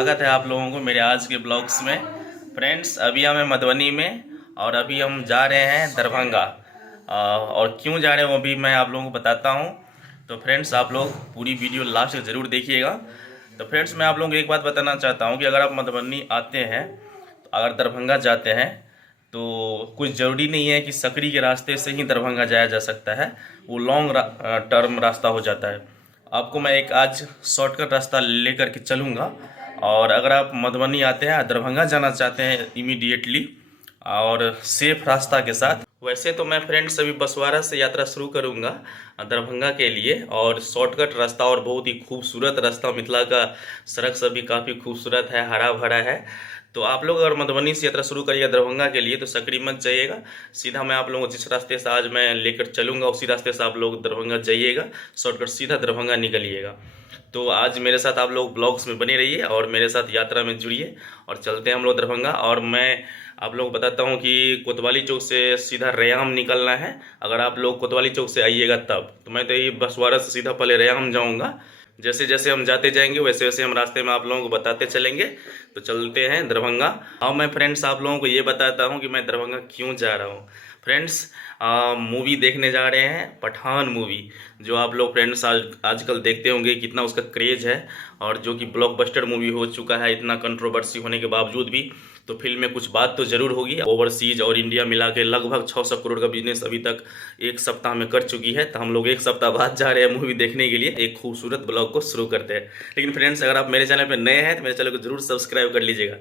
स्वागत है आप लोगों को मेरे आज के ब्लॉग्स में। फ्रेंड्स, अभी हम हैं मधुबनी में और अभी हम जा रहे हैं दरभंगा। और क्यों जा रहे हैं वो भी मैं आप लोगों को बताता हूँ। तो फ्रेंड्स, आप लोग पूरी वीडियो लास्ट तक ज़रूर देखिएगा। तो फ्रेंड्स, मैं आप लोगों को एक बात बताना चाहता हूँ कि अगर आप मधुबनी आते हैं, तो अगर दरभंगा जाते हैं तो कुछ ज़रूरी नहीं है कि सकरी के रास्ते से ही दरभंगा जाया जा सकता है। वो लॉन्ग टर्म रास्ता हो जाता है। आपको मैं एक आज शॉर्टकट रास्ता लेकर के चलूँगा। और अगर आप मधुबनी आते हैं, दरभंगा जाना चाहते हैं इमीडिएटली और सेफ रास्ता के साथ, वैसे तो मैं फ्रेंड्स अभी बसवाड़ा से यात्रा शुरू करूंगा दरभंगा के लिए। और शॉर्टकट रास्ता और बहुत ही खूबसूरत रास्ता, मिथिला का सड़क सभी काफ़ी खूबसूरत है, हरा भरा है। तो आप लोग अगर मधुबनी से यात्रा शुरू करिएगा दरभंगा के लिए तो सकरी मत जाइएगा, सीधा मैं आप लोगों को जिस रास्ते से आज मैं लेकर चलूँगा उसी रास्ते से आप लोग दरभंगा जाइएगा, शॉर्टकट सीधा दरभंगा निकलिएगा। तो आज मेरे साथ आप लोग ब्लॉग्स में बने रहिए और मेरे साथ यात्रा में जुड़िए और चलते हैं हम लोग दरभंगा। और मैं आप लोग बताता हूँ कि कोतवाली चौक से सीधा रैयाम निकलना है। अगर आप लोग कोतवाली चौक से आइएगा तब, तो मैं तो ये बसवाड़ा से सीधा पहले रैयाम जाऊँगा। जैसे जैसे हम जाते जाएंगे वैसे वैसे हम रास्ते में आप लोगों को बताते चलेंगे। तो चलते हैं दरभंगा। अब मैं फ्रेंड्स आप लोगों को ये बताता हूँ कि मैं दरभंगा क्यों जा रहा हूँ। फ्रेंड्स, मूवी देखने जा रहे हैं, पठान मूवी, जो आप लोग फ्रेंड्स आजकल देखते होंगे कितना उसका क्रेज़ है और जो कि ब्लॉकबस्टर मूवी हो चुका है इतना कंट्रोवर्सी होने के बावजूद भी। तो फिल्म में कुछ बात तो ज़रूर होगी। ओवरसीज और इंडिया मिला के लगभग 600 करोड़ का बिजनेस अभी तक एक सप्ताह में कर चुकी है। तो हम लोग एक सप्ताह बाद जा रहे हैं मूवी देखने के लिए। एक खूबसूरत ब्लॉग को शुरू करते हैं। लेकिन फ्रेंड्स, अगर आप मेरे चैनल पर नए हैं तो मेरे चैनल को ज़रूर सब्सक्राइब कर लीजिएगा,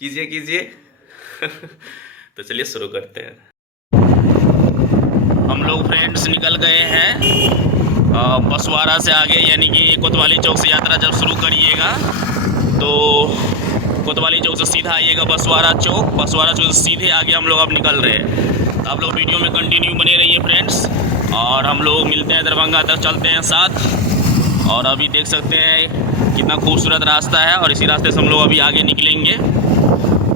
कीजिए तो चलिए शुरू करते हैं। हम लोग फ्रेंड्स निकल गए हैं बसवाड़ा से आगे, यानी कि कोतवाली चौक से यात्रा जब शुरू करिएगा तो कोतवाली चौक से सीधा आइएगा बसवाड़ा चौक से सीधे आगे हम लोग अब निकल रहे हैं। तो आप लोग वीडियो में कंटिन्यू बने रहिए फ्रेंड्स। और हम लोग मिलते हैं दरभंगा तक, चलते हैं साथ। और अभी देख सकते हैं कितना खूबसूरत रास्ता है और इसी रास्ते से हम लोग अभी आगे निकलेंगे।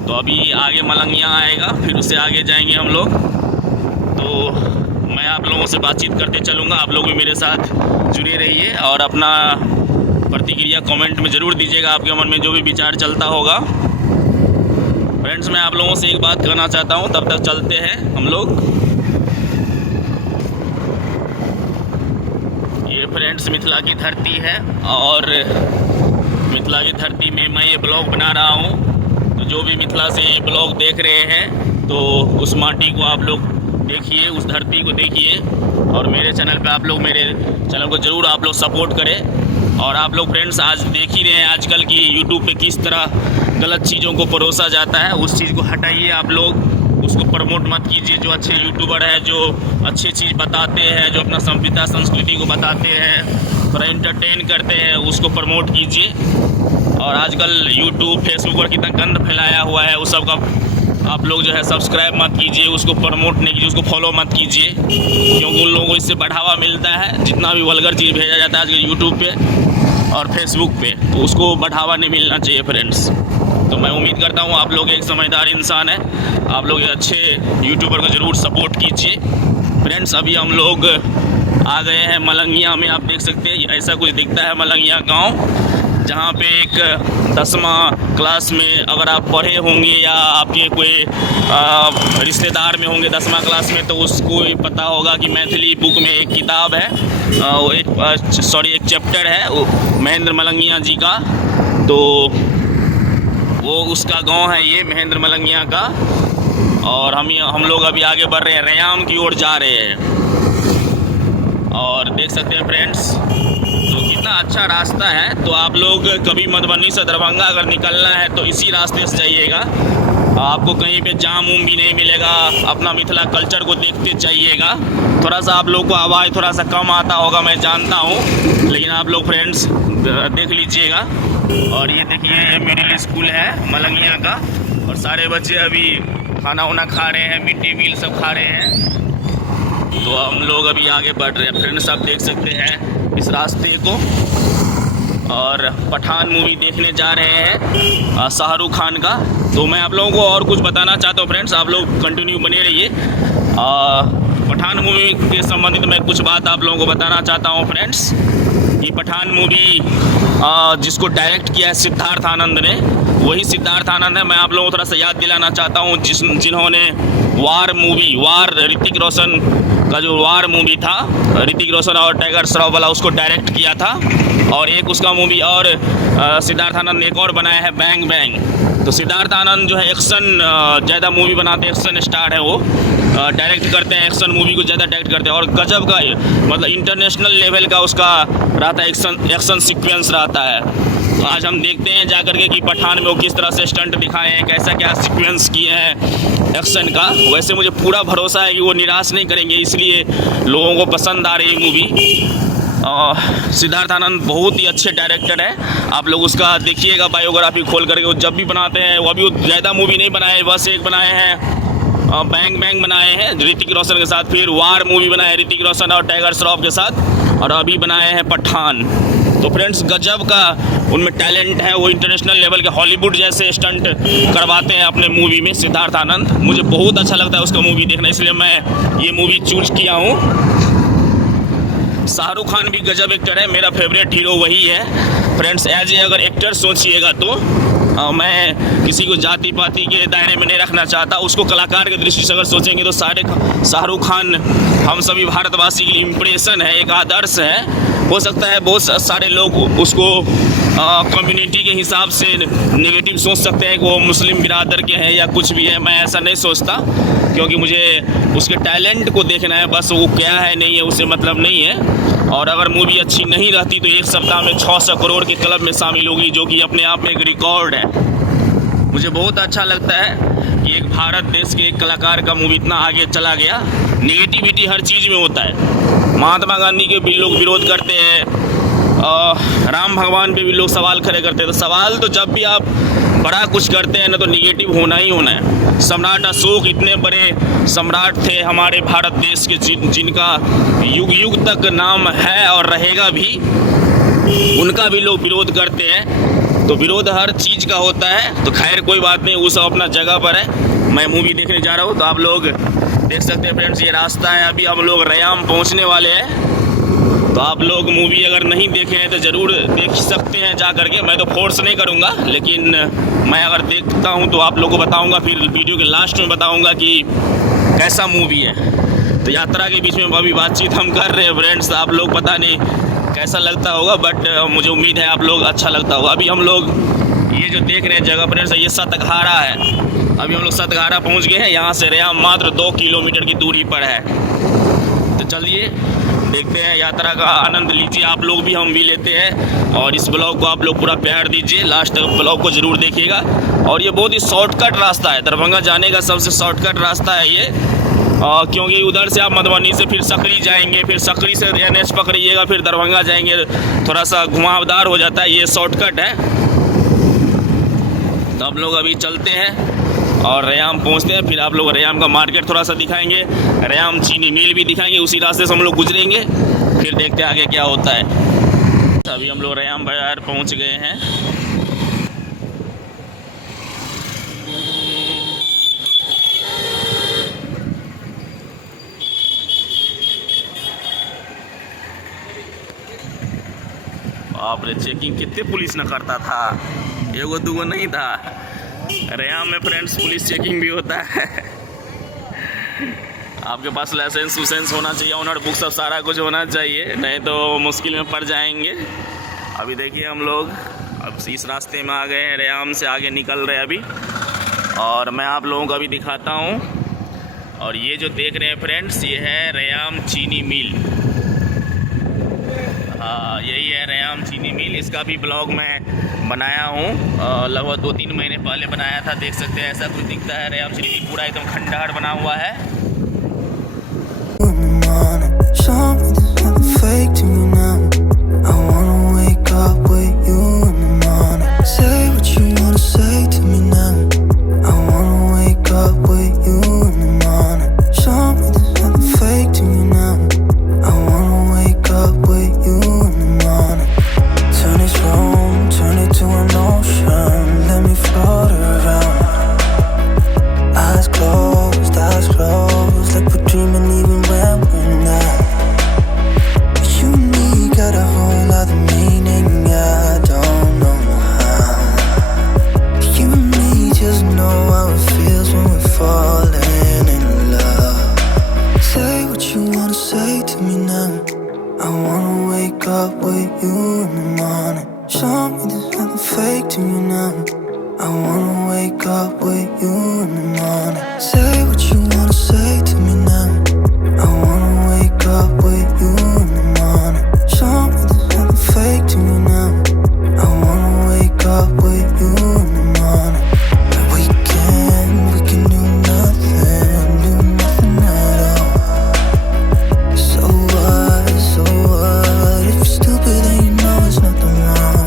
तो अभी आगे मलंगिया आएगा, फिर उससे आगे जाएंगे हम लोग। तो मैं आप लोगों से बातचीत करते चलूँगा, आप लोग भी मेरे साथ जुड़े रहिए और अपना प्रतिक्रिया कमेंट में ज़रूर दीजिएगा, आपके मन में जो भी विचार चलता होगा। फ्रेंड्स, मैं आप लोगों से एक बात कहना चाहता हूँ, तब तक चलते हैं हम लोग। ये फ्रेंड्स मिथिला की धरती है और मिथिला की धरती में मैं ये ब्लॉग बना रहा हूँ। तो जो भी मिथिला से ये ब्लॉग देख रहे हैं तो उस माटी को आप लोग देखिए, उस धरती को देखिए। और मेरे चैनल पे आप लोग मेरे चैनल को ज़रूर आप लोग सपोर्ट करें। और आप लोग फ्रेंड्स आज देख ही रहे हैं आजकल की यूट्यूब पे किस तरह गलत चीज़ों को परोसा जाता है। उस चीज़ को हटाइए, आप लोग उसको प्रमोट मत कीजिए। जो अच्छे यूट्यूबर है, जो अच्छी चीज़ बताते हैं, जो अपना सभ्यता संस्कृति को बताते हैं, थोड़ा एंटरटेन करते हैं, उसको प्रमोट कीजिए। और आजकल यूट्यूब फेसबुक पर कितना गंद फैलाया हुआ है, उस सब का आप लोग जो है सब्सक्राइब मत कीजिए, उसको प्रमोट नहीं कीजिए, उसको फॉलो मत कीजिए, क्योंकि उन लोगों को इससे बढ़ावा मिलता है। जितना भी वल्गर चीज़ भेजा जाता है आज यूट्यूब पे और फेसबुक पे, तो उसको बढ़ावा नहीं मिलना चाहिए फ्रेंड्स। तो मैं उम्मीद करता हूँ आप लोग एक समझदार इंसान है, आप लोग अच्छे यूट्यूबर को ज़रूर सपोर्ट कीजिए। फ्रेंड्स, अभी हम लोग आ गए हैं मलंगिया में। आप देख सकते हैं ऐसा कुछ दिखता है मलंगिया गाँव, जहाँ पे एक 10वां क्लास में अगर आप पढ़े होंगे या आपके कोई रिश्तेदार में होंगे 10वां क्लास में, तो उसको पता होगा कि मैथिली बुक में एक किताब है, एक चैप्टर है महेंद्र मलंगिया जी का। तो वो उसका गांव है ये महेंद्र मलंगिया का। और हम लोग अभी आगे बढ़ रहे हैं, रैयाम की ओर जा रहे हैं। और देख सकते हैं फ्रेंड्स तो कितना अच्छा रास्ता है। तो आप लोग कभी मधुबनी से दरभंगा अगर निकलना है तो इसी रास्ते से जाइएगा, आपको कहीं पे जाम उम भी नहीं मिलेगा। अपना मिथिला कल्चर को देखते जाइएगा। थोड़ा सा आप लोग को आवाज़ थोड़ा सा कम आता होगा, मैं जानता हूँ, लेकिन आप लोग फ्रेंड्स देख लीजिएगा। और ये देखिए ये मिडिल स्कूल है मलंगिया का और सारे बच्चे अभी खाना वाना खा रहे हैं, मिड डे मील सब खा रहे हैं। तो हम लोग अभी आगे बढ़ रहे हैं फ्रेंड्स, आप देख सकते हैं इस रास्ते को। और पठान मूवी देखने जा रहे हैं शाहरुख खान का। तो मैं आप लोगों को और कुछ बताना चाहता हूँ फ्रेंड्स, आप लोग कंटिन्यू बने रहिए। पठान मूवी के संबंधित मैं कुछ बात आप लोगों को बताना चाहता हूँ फ्रेंड्स। कि पठान मूवी जिसको डायरेक्ट किया है सिद्धार्थ आनंद ने, वही सिद्धार्थ आनंद है। मैं आप लोगों को थोड़ा सा याद दिलाना चाहता हूँ जिन्होंने वार ऋतिक रोशन का जो वार मूवी था, ऋतिक रोशन और टाइगर श्रॉफ वाला, उसको डायरेक्ट किया था। और एक उसका मूवी और सिद्धार्थ आनंद ने एक और बनाया है, बैंग बैंग। तो सिद्धार्थ आनंद जो है एक्शन ज़्यादा मूवी बनाते हैं, एक्शन स्टार है वो, डायरेक्ट करते हैं, एक्शन मूवी को ज़्यादा डायरेक्ट करते हैं। और गजब का मतलब इंटरनेशनल लेवल का उसका रहता है, एक्शन सीक्वेंस रहता है। तो आज हम देखते हैं जा करके कि पठान में वो किस तरह से स्टंट दिखाए हैं, कैसा क्या सीक्वेंस किए हैं एक्शन का। वैसे मुझे पूरा भरोसा है कि वो निराश नहीं करेंगे, इसलिए लोगों को पसंद आ रही मूवी। सिद्धार्थ आनंद बहुत ही अच्छे डायरेक्टर है। आप लोग उसका देखिएगा बायोग्राफी खोल करके, वो जब भी बनाते हैं, वो अभी ज़्यादा मूवी नहीं बनाए, बस एक बनाए हैं बैंग बैंग बनाए हैं ऋतिक रोशन के साथ, फिर वार मूवी बनाए हैं ऋतिक रोशन और टाइगर श्रॉफ के साथ, और अभी बनाए हैं पठान। तो फ्रेंड्स गजब का उनमें टैलेंट है, वो इंटरनेशनल लेवल के हॉलीवुड जैसे स्टंट करवाते हैं अपने मूवी में सिद्धार्थ आनंद। मुझे बहुत अच्छा लगता है उसका मूवी देखना, इसलिए मैं ये मूवी चूज किया हूँ। शाहरुख खान भी गजब एक्टर है, मेरा फेवरेट हीरो वही है फ्रेंड्स। एज ए अगर एक्टर सोचिएगा तो मैं किसी को जाति पाति के दायरे में नहीं रखना चाहता, उसको कलाकार की दृष्टि से अगर सोचेंगे तो शाहरुख खान हम सभी भारतवासी के लिए इम्प्रेशन है, एक आदर्श है। हो सकता है बहुत सारे लोग उसको कम्युनिटी के हिसाब से नेगेटिव सोच सकते हैं कि वो मुस्लिम बिरादर के हैं या कुछ भी है, मैं ऐसा नहीं सोचता, क्योंकि मुझे उसके टैलेंट को देखना है, बस वो क्या है नहीं है उससे मतलब नहीं है। और अगर मूवी अच्छी नहीं रहती तो एक सप्ताह में 600 करोड़ के क्लब में शामिल होगी, जो कि अपने आप में एक रिकॉर्ड है। मुझे बहुत अच्छा लगता है कि एक भारत देश के एक कलाकार का मूवी इतना आगे चला गया। नेगेटिविटी हर चीज़ में होता है, महात्मा गांधी के भी लोग विरोध करते हैं, राम भगवान पे भी लोग सवाल खड़े करते हैं। तो सवाल तो जब भी आप बड़ा कुछ करते हैं ना तो निगेटिव होना ही होना है। सम्राट अशोक इतने बड़े सम्राट थे हमारे भारत देश के, जिनका युग युग तक नाम है और रहेगा भी, उनका भी लोग विरोध करते हैं। तो विरोध हर चीज़ का होता है। तो खैर कोई बात नहीं, वो सब अपना जगह पर है। मैं मूवी देखने जा रहा हूँ, तो आप लोग देख सकते हैं फ्रेंड्स, ये रास्ता है, अभी हम लोग रयाम पहुँचने वाले हैं। तो आप लोग मूवी अगर नहीं देखे हैं तो ज़रूर देख सकते हैं जा करके। मैं तो फोर्स नहीं करूँगा, लेकिन मैं अगर देखता हूँ तो आप लोगों को बताऊँगा, फिर वीडियो के लास्ट में बताऊँगा कि कैसा मूवी है। तो यात्रा के बीच में अभी बातचीत हम कर रहे हैं फ्रेंड्स, आप लोग पता नहीं कैसा लगता होगा, बट मुझे उम्मीद है आप लोग अच्छा लगता होगा। अभी हम लोग ये जो देख रहे हैं जगह फ्रेंड्स, ये सतघारा है। अभी हम लोग सतघारा पहुँच गए हैं, यहाँ से रयाम मात्र 2 किलोमीटर की दूरी पर है। तो चलिए देखते हैं, यात्रा का आनंद लीजिए आप लोग भी, हम भी लेते हैं। और इस ब्लॉग को आप लोग पूरा प्यार दीजिए, लास्ट तक ब्लॉग को ज़रूर देखिएगा। और ये बहुत ही शॉर्टकट रास्ता है, दरभंगा जाने का सबसे शॉर्टकट रास्ता है ये, क्योंकि उधर से आप मधुबनी से फिर सकरी जाएंगे, फिर सकरी से NH पकड़िएगा, फिर दरभंगा जाएंगे, थोड़ा सा घुमावदार हो जाता है। ये शॉर्टकट है। तो हम लोग अभी चलते हैं और रयाम पहुंचते हैं, फिर आप लोग रयाम का मार्केट थोड़ा सा दिखाएंगे, रयाम चीनी मिल भी दिखाएंगे, उसी रास्ते से हम लोग गुजरेंगे, फिर देखते हैं आगे क्या होता है। अभी हम लोग रयाम बाजार पहुंच गए हैं। बाप रे, चेकिंग कितने पुलिस न करता था, एगो दूगो नहीं था। रयाम में फ्रेंड्स पुलिस चेकिंग भी होता है। आपके पास लाइसेंस उसेंस होना चाहिए, ऑनर बुक सब सारा कुछ होना चाहिए, नहीं तो मुश्किल में पड़ जाएंगे। अभी देखिए हम लोग अब इस रास्ते में आ गए हैं, रयाम से आगे निकल रहे हैं अभी, और मैं आप लोगों को अभी दिखाता हूँ। और ये जो देख रहे हैं फ्रेंड्स, ये है रयाम चीनी मिल। यही है रयाम चीनी मिल। इसका भी ब्लॉग मैं बनाया हूँ, लगभग 2-3 महीने पहले बनाया था। देख सकते हैं ऐसा कुछ दिखता है रयाम चीनी मिल, पूरा एकदम खंडहर बना हुआ है। wanna wake up with you in the morning. Show me there's nothing fake to me now. I wanna wake up with you in the morning. Say what you wanna say to me now. I wanna wake up with you in the morning. Show me there's nothing fake to me now. I wanna wake up with you in the morning. We can do nothing at all. So what, if you're stupid then you know it's nothing wrong.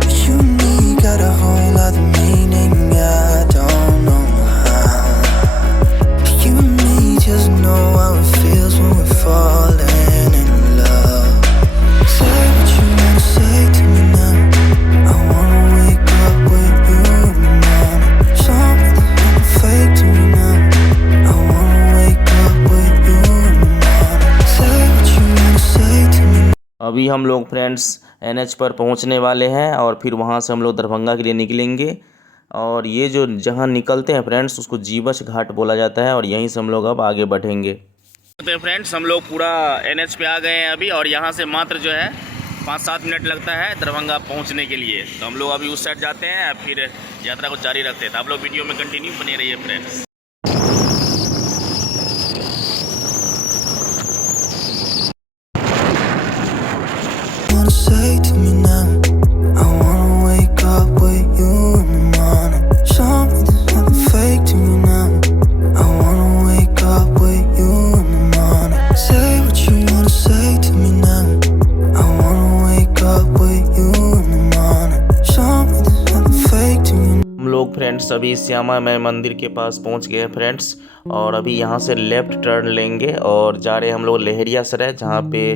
But you and me got a whole other meaning, I don't know how. But you and me just know how it feels when we're falling in love. Say what you wanna say to me now. I wanna wake up with you in the morning. Show me there's nothing fake to me now. I wanna wake up with you in the morning. Say what you wanna say to me. अभी हम लोग friends NH पर पहुंचने वाले हैं और फिर वहां से हम लोग दरभंगा के लिए निकलेंगे। और ये जो जहां निकलते हैं फ्रेंड्स उसको जीवछ घाट बोला जाता है और यहीं से हम लोग अब आगे बढ़ेंगे। तो फ्रेंड्स हम लोग पूरा NH पे आ गए हैं अभी और यहाँ से मात्र जो है 5-7 मिनट लगता है दरभंगा पहुँचने के लिए। तो हम लोग अभी उस साइड जाते हैं फिर यात्रा को जारी रखते हैं। तो आप लोग वीडियो में कंटिन्यू बने रहिए friends. Wanna say to me now. I wanna wake up with you in the morning. Show me there's nothing fake to me now. I wanna wake up with you in the morning. Say what you wanna say to me now. I wanna wake up with you in the morning. Show me there's nothing fake to me. हम लोग friends अभी श्यामा माई मंदिर के पास पहुंच गए हैं friends और अभी यहाँ से लेफ़्ट टर्न लेंगे और जा रहे हैं हम लोग लहेरियासराय जहाँ पे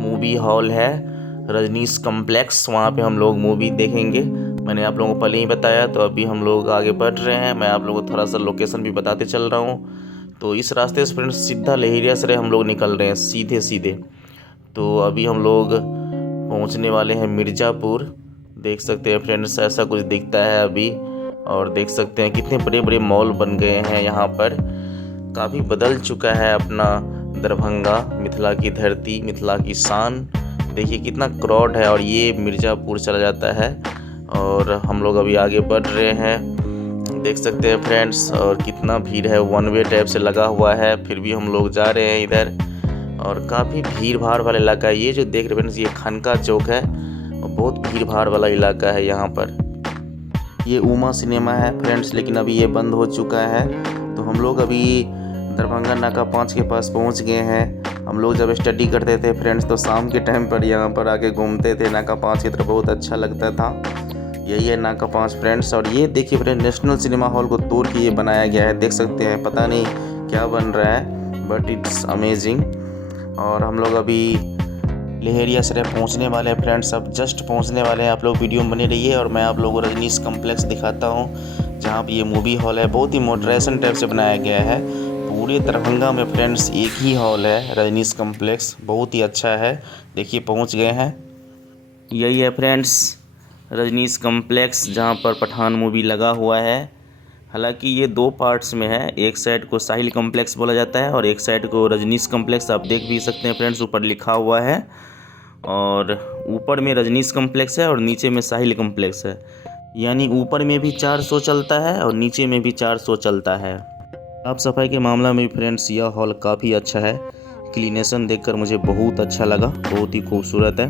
मूवी हॉल है रजनीश कॉम्प्लेक्स। वहाँ पे हम लोग मूवी देखेंगे। मैंने आप लोगों को पहले ही बताया। तो अभी हम लोग आगे बढ़ रहे हैं। मैं आप लोगों को थोड़ा सा लोकेशन भी बताते चल रहा हूँ। तो इस रास्ते से फ्रेंड्स सीधा लहेरियासराय हम लोग निकल रहे हैं सीधे। तो अभी हम लोग पहुँचने वाले हैं मिर्ज़ापुर। देख सकते हैं फ्रेंड्स ऐसा कुछ दिखता है अभी। और देख सकते हैं कितने बड़े बड़े मॉल बन गए हैं यहाँ पर। काफ़ी बदल चुका है अपना दरभंगा, मिथिला की धरती, मिथिला की शान। देखिए कितना क्राउड है और ये मिर्ज़ापुर चला जाता है। और हम लोग अभी आगे बढ़ रहे हैं देख सकते हैं फ्रेंड्स। और कितना भीड़ है, वन वे टाइप से लगा हुआ है फिर भी हम लोग जा रहे हैं इधर। और काफ़ी भीड़ भाड़ वाला इलाका है। ये जो देख रहे हैं फ्रेंड्स ये खनका चौक है और बहुत भीड़ भाड़ वाला इलाका है यहाँ पर। ये उमा सिनेमा है फ्रेंड्स लेकिन अभी ये बंद हो चुका है। तो हम लोग अभी दरभंगा नाका 5 के पास पहुँच गए हैं। हम लोग जब स्टडी करते थे फ्रेंड्स तो शाम के टाइम पर यहाँ पर आके घूमते थे नाका 5 की तरफ, बहुत अच्छा लगता था। यही है नाका 5 फ्रेंड्स। और ये देखिए फ्रेंड्स नेशनल सिनेमा हॉल को तोड़ के ये बनाया गया है। देख सकते हैं पता नहीं क्या बन रहा है बट इट्स अमेजिंग। और हम लोग अभी लहेरियासराय पहुंचने वाले हैं फ्रेंड्स। अब जस्ट पहुंचने वाले हैं। आप लोग वीडियो में बने रहिए और मैं आप लोगों को रजनीश कॉम्प्लेक्स दिखाता हूं जहां पे ये मूवी हॉल है। बहुत ही मॉडर्नाइजेशन टाइप से बनाया गया है। पूरे दरभंगा में फ्रेंड्स एक ही हॉल है रजनीश कॉम्प्लेक्स, बहुत ही अच्छा है। देखिए पहुंच गए हैं। यही है फ्रेंड्स रजनीश कॉम्प्लेक्स जहां पर पठान मूवी लगा हुआ है। हालांकि ये 2 पार्ट्स में है। एक साइड को साहिल कॉम्प्लेक्स बोला जाता है और एक साइड को रजनीश कॉम्प्लेक्स। आप देख भी सकते हैं फ्रेंड्स ऊपर लिखा हुआ है। और ऊपर में रजनीश कॉम्प्लेक्स है और नीचे में साहिल कॉम्प्लेक्स है। यानी ऊपर में भी 4 शो चलता है और नीचे में भी 4 शो चलता है। साफ सफाई के मामला में फ्रेंड्स यह हॉल काफ़ी अच्छा है। क्लीनेशन देखकर मुझे बहुत अच्छा लगा, बहुत ही खूबसूरत है।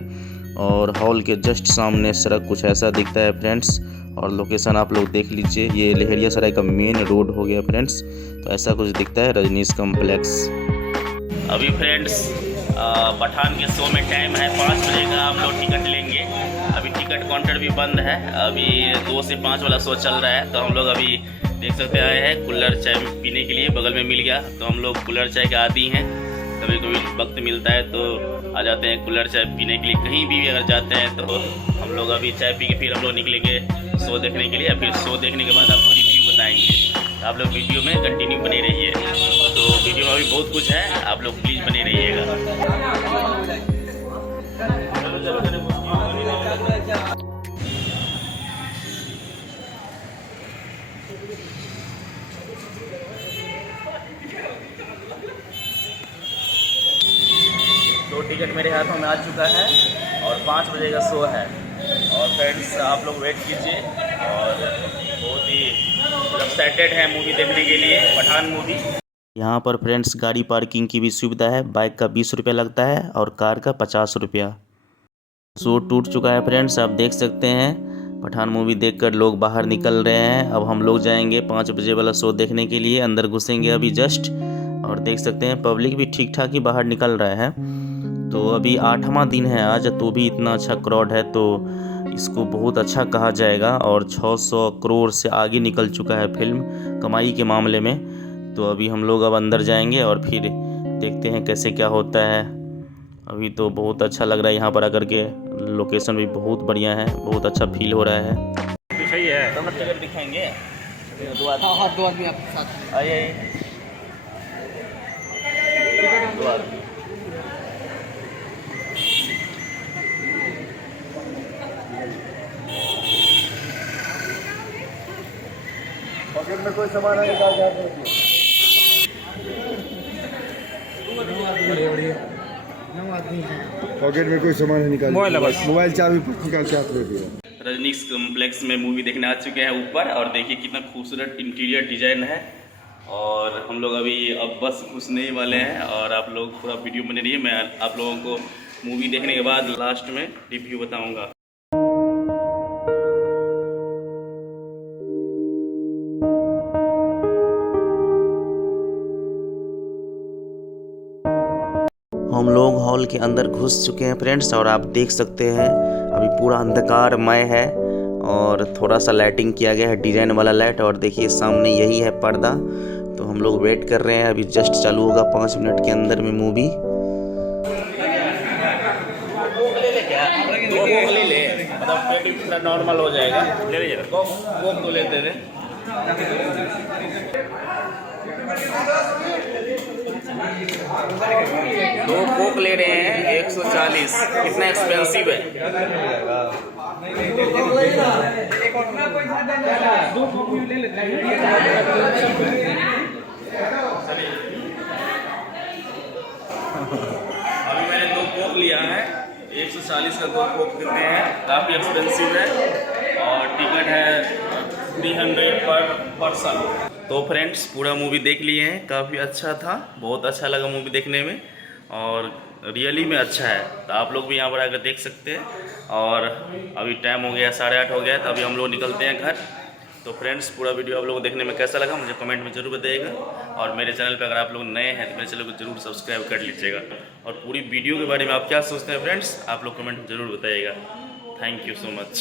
और हॉल के जस्ट सामने सड़क कुछ ऐसा दिखता है फ्रेंड्स। और लोकेशन आप लोग देख लीजिए, ये लहेरियासराय का मेन रोड हो गया फ्रेंड्स। तो ऐसा कुछ दिखता है रजनीश कॉम्प्लेक्स। अभी फ्रेंड्स पठान के शो में टाइम है 5 बजे का। हम लोग टिकट लेंगे। अभी टिकट काउंटर भी बंद है। अभी 2 से 5 वाला शो चल रहा है। तो हम लोग अभी देख सकते आए हैं कुल्हड़ चाय पीने के लिए, बगल में मिल गया। तो हम लोग कुल्हड़ चाय के आदी हैं। कभी कभी वक्त मिलता है तो आ जाते हैं कुल्हड़ चाय पीने के लिए। कहीं भी अगर जाते हैं तो हम लोग अभी चाय पी के फिर हम लोग निकलेंगे शो देखने के लिए। फिर शो देखने के बाद आपको रिव्यू बताएंगे। तो आप लोग वीडियो में कंटिन्यू बने रहिए। तो वीडियो में अभी बहुत कुछ है, आप लोग प्लीज़ बने रहिएगा। तो टिकट मेरे हाथों में आ चुका है और 5 बजे का शो है। और फ्रेंड्स आप लोग वेट कीजिए और बहुत ही एक्साइटेड है मूवी देखने के लिए, पठान मूवी। यहाँ पर फ्रेंड्स गाड़ी पार्किंग की भी सुविधा है। बाइक का 20 रुपया लगता है और कार का 50 रुपया। शो टूट चुका है फ्रेंड्स, आप देख सकते हैं। पठान मूवी देखकर लोग बाहर निकल रहे हैं। अब हम लोग जाएंगे 5 बजे वाला शो देखने के लिए, अंदर घुसेंगे अभी जस्ट। और देख सकते हैं पब्लिक भी ठीक ठाक ही बाहर निकल रहे हैं। तो अभी 8वां दिन है आज, तो भी इतना अच्छा क्राउड है तो इसको बहुत अच्छा कहा जाएगा। और 600 करोड़ से आगे निकल चुका है फिल्म कमाई के मामले में। तो अभी हम लोग अब अंदर जाएंगे और फिर देखते हैं कैसे क्या होता है। अभी तो बहुत अच्छा लग रहा है यहाँ पर आकर के, लोकेशन भी बहुत बढ़िया है, बहुत अच्छा फील हो रहा है। सही है। तो हम टिकट दिखाएंगे 2 आदमी। हाँ 2 आदमी आपके साथ आइए 2 आदमी। पॉकेट में कोई सामान है निकाल के पॉकेट में कोई सामान है निकाल, मोबाइल चाबी निकाल के हाथ में दिया। रजनीश कॉम्प्लेक्स में मूवी देखने आ चुके हैं ऊपर, और देखिए कितना खूबसूरत इंटीरियर डिजाइन है। और हम लोग अभी अब बस घुसने ही वाले हैं और आप लोग पूरा वीडियो बने रहिए। मैं आप लोगों को मूवी देखने के बाद लास्ट में रिव्यू बताऊंगा। हम लोग हॉल के अंदर घुस चुके हैं फ्रेंड्स, और आप देख सकते हैं अभी पूरा अंधकारमय है और थोड़ा सा लाइटिंग किया गया है, डिजाइन वाला लाइट। और देखिए सामने यही है पर्दा। तो हम लोग वेट कर रहे हैं, अभी जस्ट चालू होगा 5 मिनट के अंदर में मूवी। ले ले, मतलब पेट थोड़ा नॉर्मल हो जाएगा। ले लीजिए कोक तो लेते थे। दो कोक ले रहे हैं 140, कितना एक्सपेंसिव है। अभी मैंने 2 कोक लिया है, 140 का 2 कोक देते हैं, काफ़ी एक्सपेंसिव है। और टिकट है 300 पर पर्सन। तो फ्रेंड्स पूरा मूवी देख लिए हैं, काफ़ी अच्छा था, बहुत अच्छा लगा मूवी देखने में और रियली में अच्छा है। तो आप लोग भी यहाँ पर आकर देख सकते हैं। और अभी टाइम हो गया 8:30 हो गया, तो अभी हम लोग निकलते हैं घर। तो फ्रेंड्स पूरा वीडियो आप लोगों को देखने में कैसा लगा मुझे कमेंट में ज़रूर बताइएगा। और मेरे चैनल पर अगर आप लोग नए हैं तो मेरे चैनल को जरूर सब्सक्राइब कर लीजिएगा। और पूरी वीडियो के बारे में आप क्या सोचते हैं फ्रेंड्स, आप लोग कमेंट में ज़रूर बताइएगा। Thank you so much.